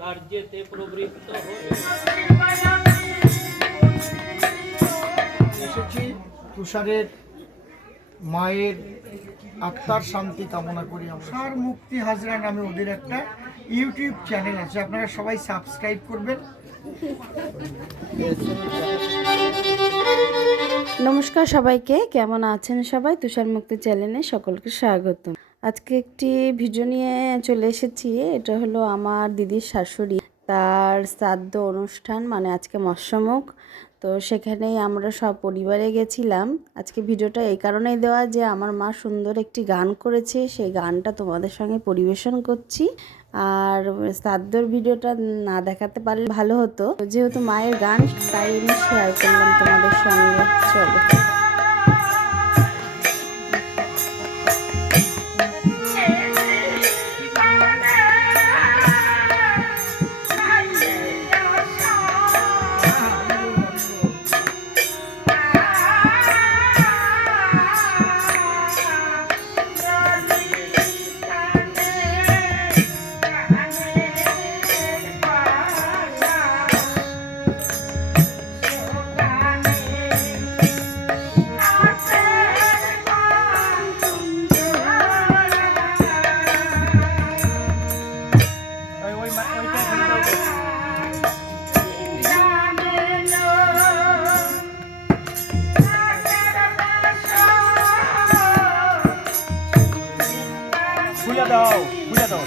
কার্যেতে প্রবৃত্ত হয়ে এসেছি তুষারের মায়ের আত্মার শান্তি কামনা করি। তুষার মুক্তি হাজরা নামে ওদের একটা ইউটিউব চ্যানেল আছে, আপনারা সবাই সাবস্ক্রাইব করবেন। নমস্কার সবাইকে, কেমন আছেন সবাই? তুষার মুক্তি চ্যানেলে সকলকে স্বাগত। আজকে একটি ভিডিও নিয়ে চলে এসেছি। এটা হলো আমার দিদির শাশুড়ি, তার শ্রাদ্ধ অনুষ্ঠান, মানে আজকে মৎস্যমুখ। তো সেখানেই আমরা সব পরিবারে গেছিলাম। আজকে ভিডিওটা এই কারণেই দেওয়া যে আমার মা সুন্দর একটি গান করেছে, সেই গানটা তোমাদের সঙ্গে পরিবেশন করছি। আর শ্রাদ্ধর ভিডিওটা না দেখাতে পারলে ভালো হতো, যেহেতু মায়ের গান তাই আমি শেয়ার করলাম তোমাদের সঙ্গে। চলো। খুলে দাও, খুলে দাও।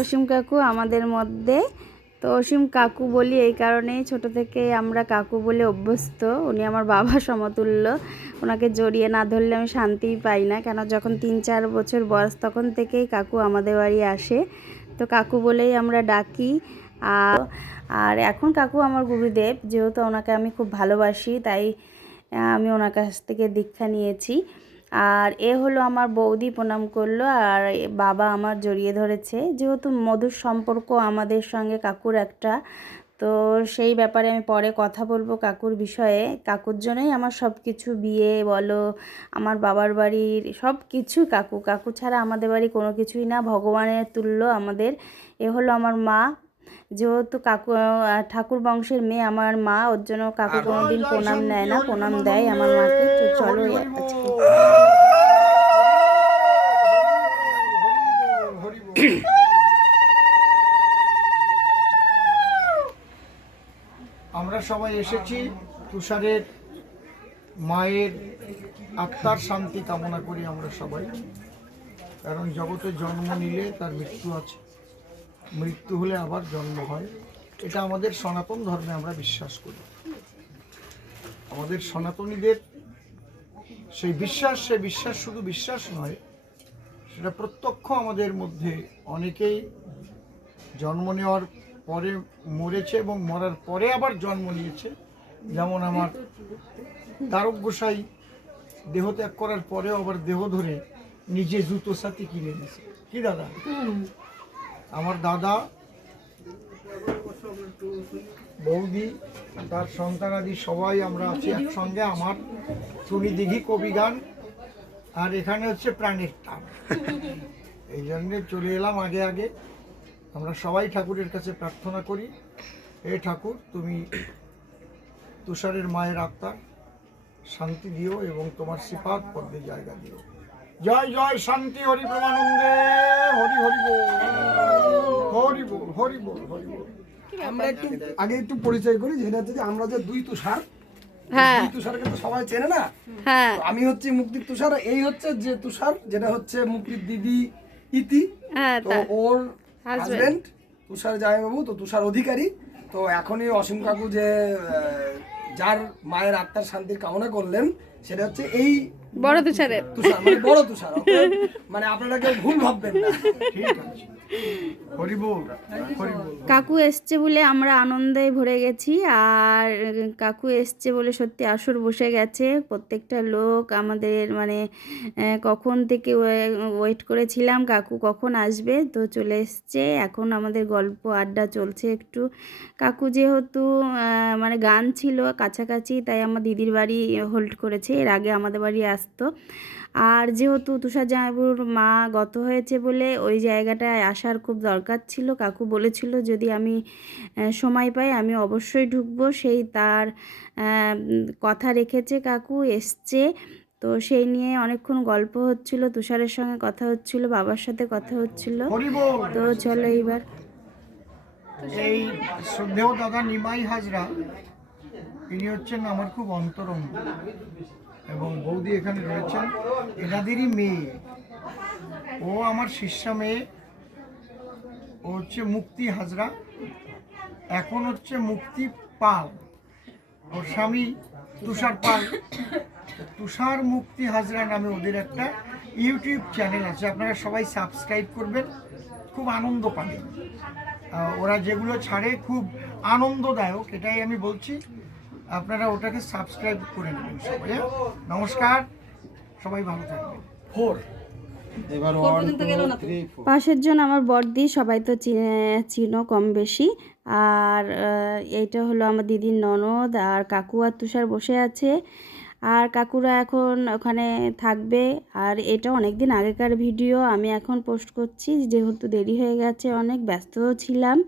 অসীম কাকু আমাদের মধ্যে। তো অসীম কাকু বলি এই কারণেই, ছোট থেকে আমরা কাকু বলে অভ্যস্ত। উনি আমার বাবা সমতুল্য। ওনাকে জড়িয়ে না ধরলে আমি শান্তিই পাই না, কেন যখন 3-4 বছর বয়স তখন থেকেই কাকু আমাদের বাড়ি আসে। তো কাকু বলেই আমরা ডাকি। আর আর এখন কাকু আমার গুরুদেব, যেহেতু ওনাকে আমি খুব ভালোবাসি, তাই আমি ওনার কাছ থেকে দীক্ষা নিয়েছি। আর এ হলো আমার বৌদি প্রণাম করলো, আর বাবা আমার জড়িয়ে ধরেছে, যেহেতু মধুর সম্পর্ক আমাদের সঙ্গে কাকুর একটা। তো সেই ব্যাপারে আমি পরে কথা বলবো কাকুর বিষয়ে। কাকুর জন্যই আমার সব কিছু, বিয়ে বলো, আমার বাবার বাড়ির সব কিছু কাকু। কাকু ছাড়া আমাদের বাড়ি কোনো কিছুই না, ভগবানের তুল্য আমাদের। এ হলো আমার মা, যেহেতু কাকু ঠাকুর বংশের মেয়ে আমার মা, ওর জন্য কাকু কোনোদিন প্রণাম নেয় না, প্রণাম দেয় আমার মাকে। তো চলো আজকে আমরা সবাই এসেছি তুষারের মায়ের আত্মার শান্তি কামনা করি আমরা সবাই। কারণ জগতে জন্ম নিলে তার মৃত্যু আছে, মৃত্যু হলে আবার জন্ম হয়। এটা আমাদের সনাতন ধর্মে আমরা বিশ্বাস করি। আমাদের সনাতনীদের সেই বিশ্বাস শুধু বিশ্বাস নয়, সেটা প্রত্যক্ষ। আমাদের মধ্যে অনেকেই জন্ম নেওয়ার পরে মরেছে এবং মরার পরে আবার জন্ম নিয়েছে। যেমন আমার তারক গোসাই দেহ ত্যাগ করার পরেও আবার দেহ ধরে নিজে জুতো সাথী কিনে দিয়েছে। কি দাদা? আমার দাদা, বৌদি, তার সন্তানাদি সবাই আমরা আছি একসঙ্গে। আমার টুনি দিঘি কবি গান, আর এখানে হচ্ছে প্রাণের টান। এই জন্যে চলে এলাম আগে আগে। আমরা সবাই ঠাকুরের কাছে প্রার্থনা করি, হে ঠাকুর, তুমি তুষারের মায়ের আত্মার শান্তি দিও এবং তোমার শ্রীপাদ পদ্মে জায়গা দিও। জয় জয় শান্তি, হরি প্রমানন্দে, হরি হরি বল, হরি বল, হরি বল, হরি বল। আমরা একটু পরিচয় করি, যেটা হচ্ছে যে আমরা যে দুই তুষার, দুই তুষারকে তো সবাই চেনে না। তো আমি হচ্ছে মুক্তির তুষার, এই হচ্ছে যে তুষার, যেটা হচ্ছে মুক্তির দিদি ইতি। তো ওর হাজবেন্ড তুষার জামাইবাবু, তো তুষার অধিকারী। তো এখনই অসীম কাকু যে যার মায়ের আত্মার শান্তির কামনা করলেন, সেটা হচ্ছে এই বড় তুষারের তুষার, মানে বড় তুষার। মানে আপনারা কেউ ভুল ভাববেন না। ঠিক আছে, হরি বল, হরি বল। কাকু এসছে বলে আমরা আনন্দে ভরে গেছি। আর কাকু এসছে বলে সত্যি আসর বসে গেছে। প্রত্যেকটা লোক আমাদের মানে কখন থেকে ওয়েট করেছিলাম কাকু কখন আসবে, তো চলে এসছে। এখন আমাদের গল্প আড্ডা চলছে একটু। কাকু যেহেতু মানে গান ছিল কাছাকাছি, তাই আমার দিদির বাড়ি হোল্ড করেছে, এর আগে আমাদের বাড়ি আসতো। আর যেহেতু তুষার জামাইবাবুর মা গত হয়েছে বলে ওই জায়গাটায় আসার খুব দরকার ছিল। কাকু বলেছিল যদি আমি সময় পাই আমি অবশ্যই ঢুকবো, সেই তার কথা রেখেছে। কাকু এসছে, তো সেই নিয়ে অনেকক্ষণ গল্প হচ্ছিল, তুষারের সঙ্গে কথা হচ্ছিল, বাবার সাথে কথা হচ্ছিল। তো চলো এইবার এই শ্রদ্ধেয় দাদা নিমাই হাজরা, ইনি হচ্ছেন আমার খুব অন্তরঙ্গ, এবং বৌদি এখানে রয়েছেন, এনাদেরই মেয়ে। ও আমার শিষ্যা মেয়ে, ও হচ্ছে মুক্তি হাজরা, এখন হচ্ছে মুক্তি পাল। ওর স্বামী তুষার পাল। তুষার মুক্তি হাজরা নামে ওদের একটা ইউটিউব চ্যানেল আছে, আপনারা সবাই সাবস্ক্রাইব করবেন, খুব আনন্দ পাবেন। ওরা যেগুলো ছাড়ে খুব আনন্দদায়ক, এটাই আমি বলছি। আপনারা ওটাকে সাবস্ক্রাইব করে নেবেন সবাই। নমস্কার, সবাই ভালো থাকবেন। পাশের জন আমার বড়দি, সবাই তো চিনো কম বেশি। আর এইটা হলো আমার দিদির ননদ, আর কাকু আর তুষার বসে আছে। আর কাকুরা এখন ওখানে থাকবে। আর এটা অনেক দিন আগেকার ভিডিও আমি এখন পোস্ট করছি, যেহেতু দেরি হয়ে গেছে, অনেক ব্যস্তও ছিলাম,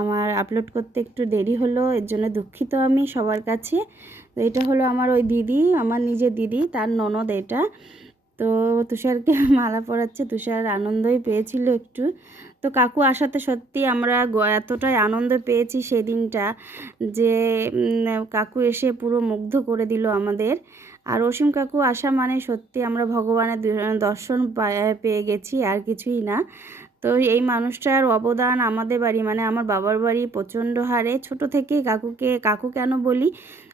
আমার আপলোড করতে একটু দেরি হলো, এর জন্য দুঃখিত আমি সবার কাছে। তো এটা হলো আমার ওই দিদি, আমার নিজের দিদি, তার ননদ এটা। তো তুষারকে মালা পরাচ্ছে, তুষার আনন্দই পেয়েছিল একটু। তো কাকু আসাতে সত্যি আমরা এতটাই আনন্দ পেয়েছি সেদিনটা, যে কাকু এসে পুরো মুগ্ধ করে দিল আমাদের। আর অসীম কাকু আসা মানে সত্যি আমরা ভগবানের দর্শন পেয়ে গেছি, আর কিছুই না। তো এই মানুষটার অবদান আমাদের বাড়ি মানে আমার বাবার বাড়ি প্রচণ্ড হারে ছোট থেকেই কাকু কেন বলি,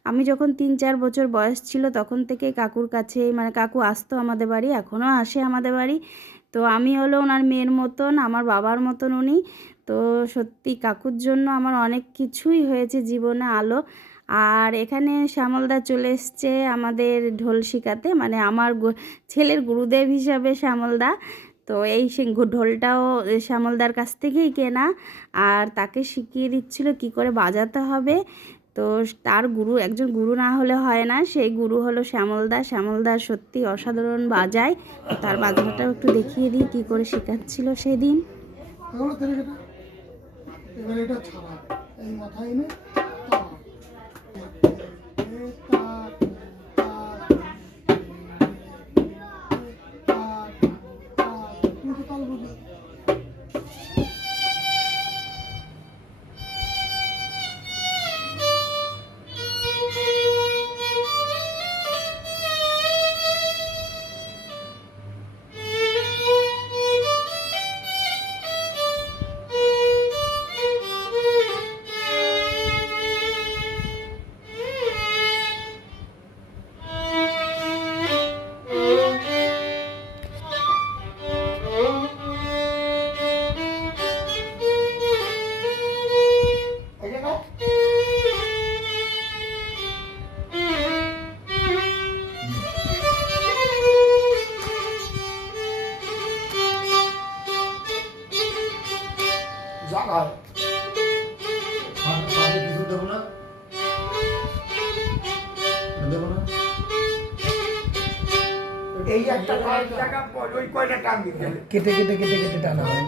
আমি যখন 3-4 বছর বয়স ছিল তখন থেকে কাকুর কাছে মানে কাকু আসতো আমাদের বাড়ি, এখনও আসে আমাদের বাড়ি। তো আমি হলো ওনার মেয়ের মতন, আমার বাবার মতন উনি। তো সত্যি কাকুর জন্য আমার অনেক কিছুই হয়েছে জীবনে আলো। আর এখানে শ্যামলদা চলে এসছে আমাদের ঢোল শেখাতে, মানে আমার ছেলের গুরুদেব হিসাবে শ্যামলদা। তো এই ঢোলটাও শ্যামলদার কাছ থেকেই কেনা, আর তাকে শিখিয়ে দিচ্ছিল কি করে বাজাতে হবে। তো তার একজন গুরু না হলে হয় না, সেই গুরু হলো শ্যামলদা সত্যি অসাধারণ বাজায়। তো তার বাজানোটাও একটু দেখিয়ে দিই কী করে শেখাচ্ছিল সেদিন। এবার এটা ছাড়া এই মাথায় এনে এই একটা টাকা ওই কয়টা টান দিতে কেটে কেটে কেটে কেটে টানা হয়।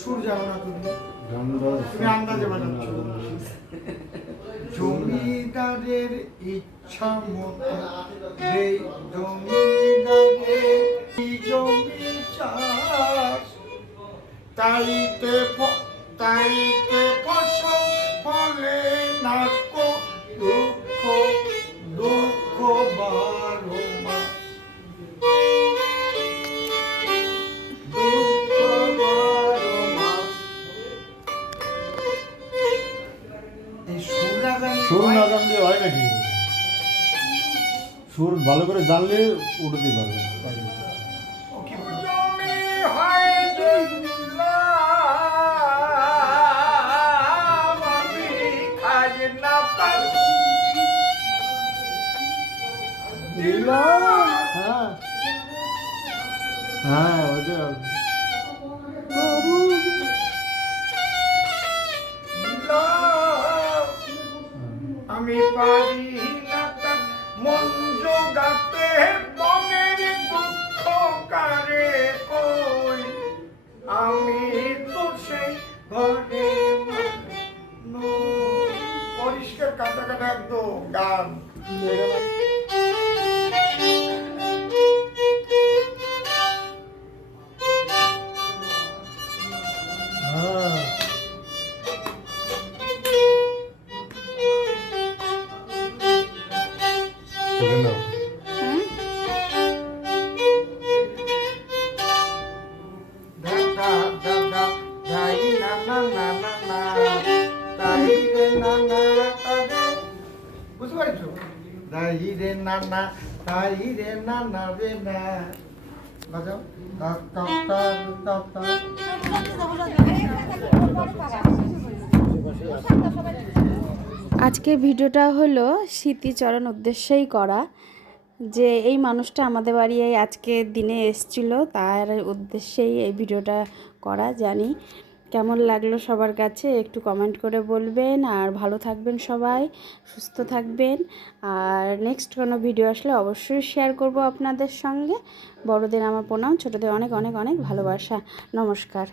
সুর জানো না তুমি আন্দাজে বাজাচ্ছ। জমিদারের ইচ্ছা মতো এই জমিদারের জমি চাষ, তাইতে ফসল ফলে না কো দুঃখ দুঃখ বারো মাস। সুর না জানলে হয় নাকি? সুর ভালো করে জানলে উঠতে পারবে। হ্যাঁ ওইটা আমি পারি না তার মন জোগাতে, মনের দুঃখ কারে কই, আমি তো সেই ঘরে পরিষ্কার কাটা একদম গান। হ্যাঁ দেখে নাও। দা দা দা দা দাই না না না না না দাই রে না না তারে, বুঝতে পারছো? দাই রে না না দাই রে না না রে না, বাজাও তা তা তা তা তা। আজকে ভিডিওটা হলো স্মৃতিচরণ উদ্দেশ্যেই করা, যে এই মানুষটা আমাদের বাড়ি এই আজকের দিনে এসেছিল, তার উদ্দেশ্যেই এই ভিডিওটা করা। জানি কেমন লাগলো সবার কাছে একটু কমেন্ট করে বলবেন, আর ভালো থাকবেন সবাই, সুস্থ থাকবেন। আর নেক্সট কোনো ভিডিও আসলে অবশ্যই শেয়ার করব আপনাদের সঙ্গে। বড়দের আমার প্রণাম, ছোটদের অনেক অনেক অনেক ভালোবাসা। নমস্কার।